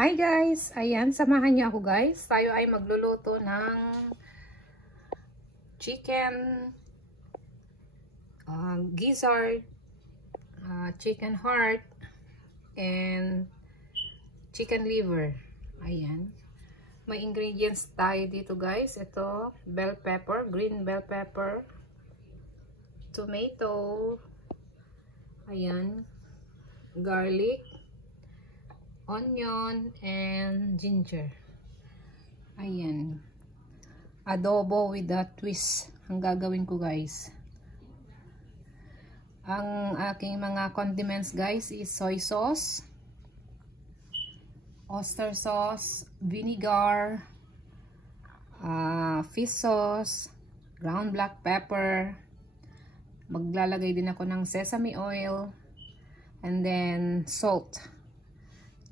Hi guys! Ayan, samahan niyo ako guys. Tayo ay magluluto ng chicken gizzard, chicken heart, and chicken liver. Ayan. May ingredients tayo dito guys. Ito, bell pepper, green bell pepper, tomato, ayan, garlic, onion, and ginger. Ayan. Adobo with a twist ang gagawin ko guys. Ang aking mga condiments guys is soy sauce, oyster sauce, vinegar, fish sauce, ground black pepper. Maglalagay din ako ng sesame oil, and then salt.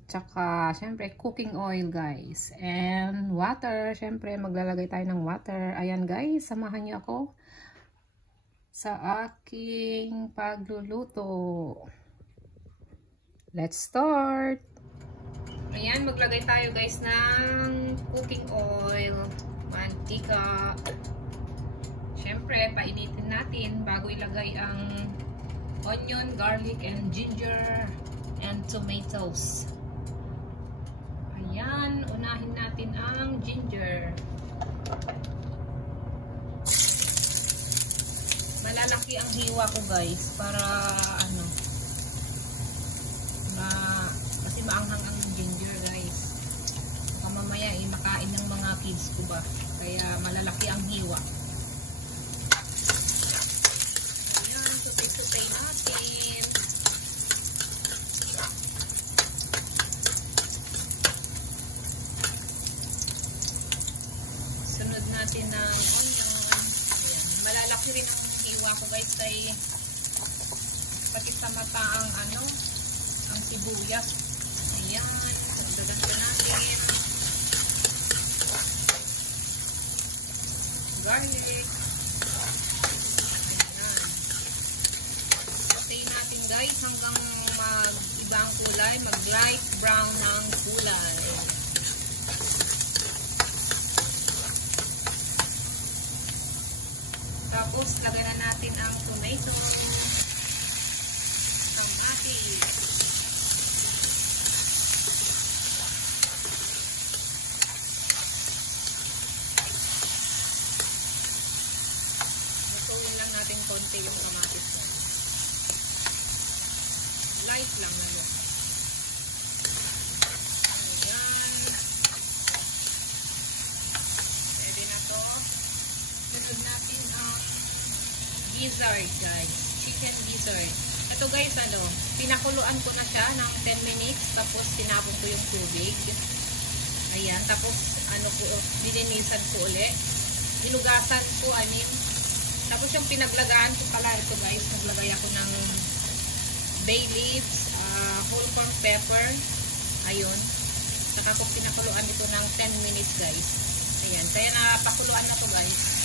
Tsaka, syempre, cooking oil, guys. And water. Syempre, maglalagay tayo ng water. Ayan, guys. Samahan niyo ako sa aking pagluluto. Let's start! Ayan, maglagay tayo, guys, ng cooking oil, mantika. Syempre, painitin natin bago ilagay ang onion, garlic, and ginger, and tomatoes. Ayan, unahin natin ang ginger. Malalaki ang hiwa ko guys para kasi maanghang ang ginger guys. Baka mamaya makain ng mga kids ko ba. Kaya malalaki ang hiwa. Ayan, sutay-sutay natin. Sunod natin ng onion. Ayan. Malalaki rin ang hiwa ko guys kay pati sa mata ang ang sibuyas. Ayan. Dagan ko natin. Garlic. Ayan. Patay natin guys hanggang mag-iba ang kulay. Mag-light brown ang kulay. Tapos, lagyan na natin ang tomato, kamatis, lutuin lang natin konti yung kamatis. Light lang na yun. Ayan. Pwede na to. Sunod natin ang gizzard guys. Chicken gizzard. Ito guys, pinakuluan ko na siya ng 10 minutes. Tapos sinabog ko yung tubig. Ayan. Tapos nilinisan ko ulit. Hinugasan ko, Tapos yung pinaglagaan ko pala ito guys. Naglagay ako ng bay leaves, whole corn pepper. Ayun. Saka ko pinakuluan ito ng 10 minutes guys. Ayan. Kaya napakuluan na to guys.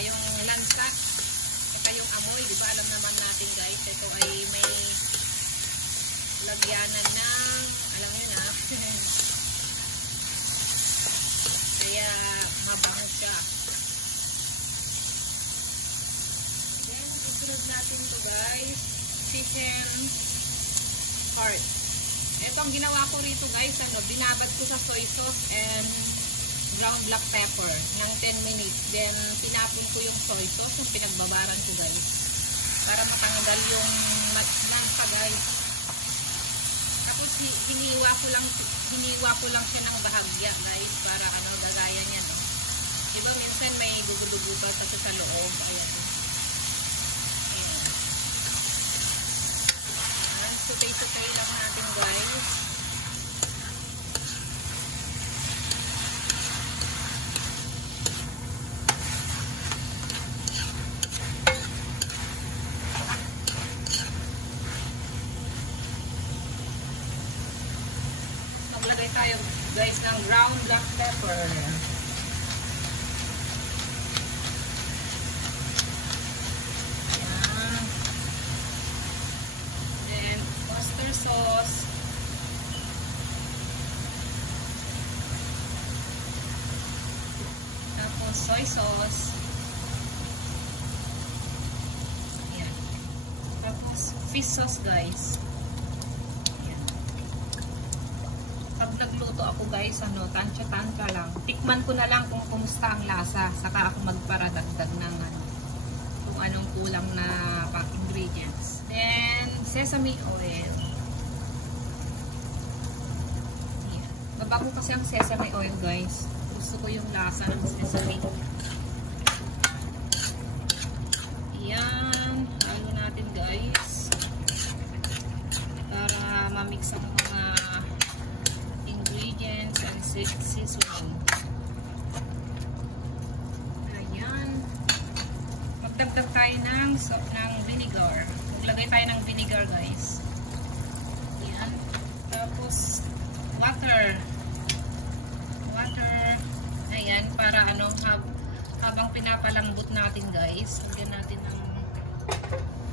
Yung lansa, saka yung amoy, di ba? Alam naman natin guys, ito ay may lagyanan ng, alam nyo na, kaya mabango siya. Then, isunod natin to guys, chicken heart. Ito ang ginawa ko rito guys, binabad ko sa soy sauce and ground black pepper ng 10 minutes. Then, tinapon ko yung soy sauce, yung pinagbabaran ko guys. Para matanggal yung mansa guys. Tapos, hiniwa ko lang siya ng bahagya guys. Para gagaya niya, no? Diba, minsan may dugo-dugo pa sa loob. Ayan. Ayan. Ayan. Sutay-sutay lang natin guys. Maglagay tayo guys ng ground black pepper. soy sauce. Ayan. Tapos, fish sauce guys. Ayan. Pag nagluto ako guys, tansya-tansya lang. Tikman ko na lang kung kumusta ang lasa. Saka ako magparadagdag ng kung anong kulang na ingredients. Then, sesame oil. Ayan. Mabago kasi ang sesame oil guys. Gusto ko yung lasa ng sesame. Ayan. Halo natin guys. Para mamix ang mga ingredients and seasoning. Ayan. Magdagdag tayo ng vinegar. Maglagay tayo ng vinegar guys. Ayan. Tapos, water. Ayan, para habang pinapalambot natin guys, lagyan natin ng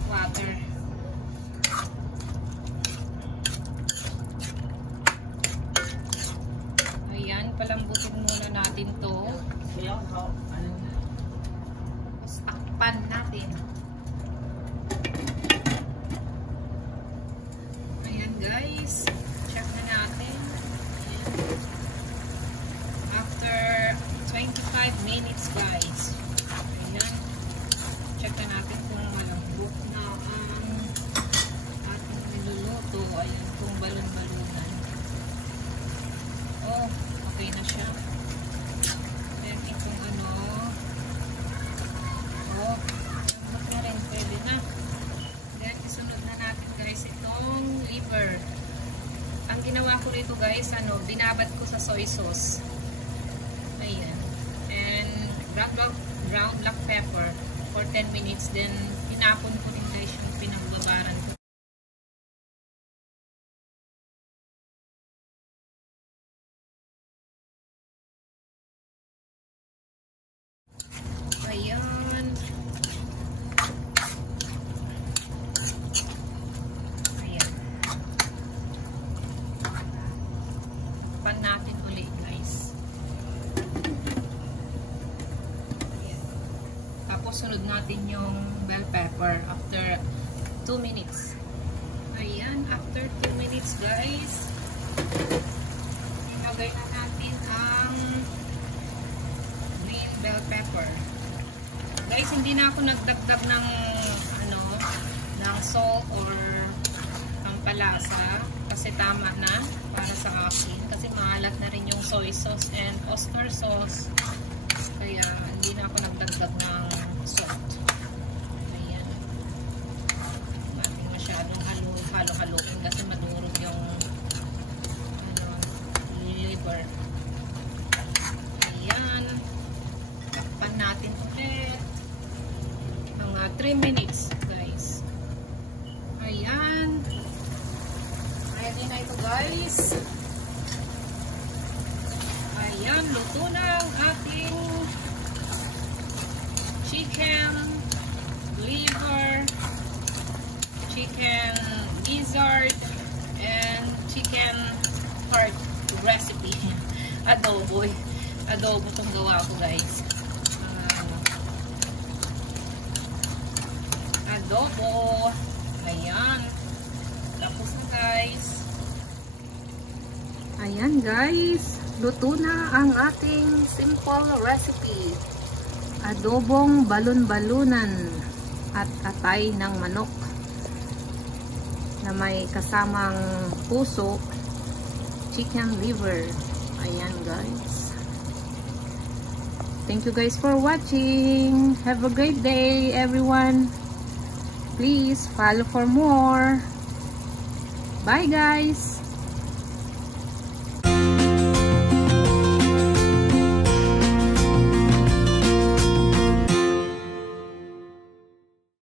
water. Ayan, palambutin muna natin to. Tapos takpan natin. Ayan guys, check na natin. Ayan. After 25 minutes guys. Ayan. Check na natin kung malambot na ang ating niluluto. Ayan, kung balon-balunan. Oh, okay na siya. Then itong oh, lambot na rin. Pwede na. Then isunod na natin guys itong liver. Ang ginawa ko rito guys, binabad ko sa soy sauce. Ayan. And ground black pepper for 10 minutes. Then, tinapon ko rin guys yung pinagbabaran ko. Ayan. Ayan. Pan natin ulit guys. Sunod natin yung bell pepper after 2 minutes. Ayan, after 2 minutes guys, ilagay na natin ang green bell pepper. Guys, hindi na ako nagdagdag ng ng salt or pampalasa kasi tama na para sa akin kasi maalat na rin yung soy sauce and oyster sauce. Kaya hindi na ako nagdagdag ng salt. Ayan. Hindi masyadong halo-haloin kasi madurog yung liver. Ayan. Takpan natin ulit. Mga 3 minutes guys. Ayan. Ready na ito guys. Ayan. Luto na ang ating chicken liver, chicken gizzard, and chicken heart recipe. Adobo. Adobo itong gawa ko guys. Adobo. Ayan. Tapos na guys. Ayan guys. Luto na ang ating simple recipe. Adobong balon-balunan at atay ng manok na may kasamang puso, chicken liver. Ayan guys. Thank you guys for watching. Have a great day everyone. Please follow for more. Bye guys.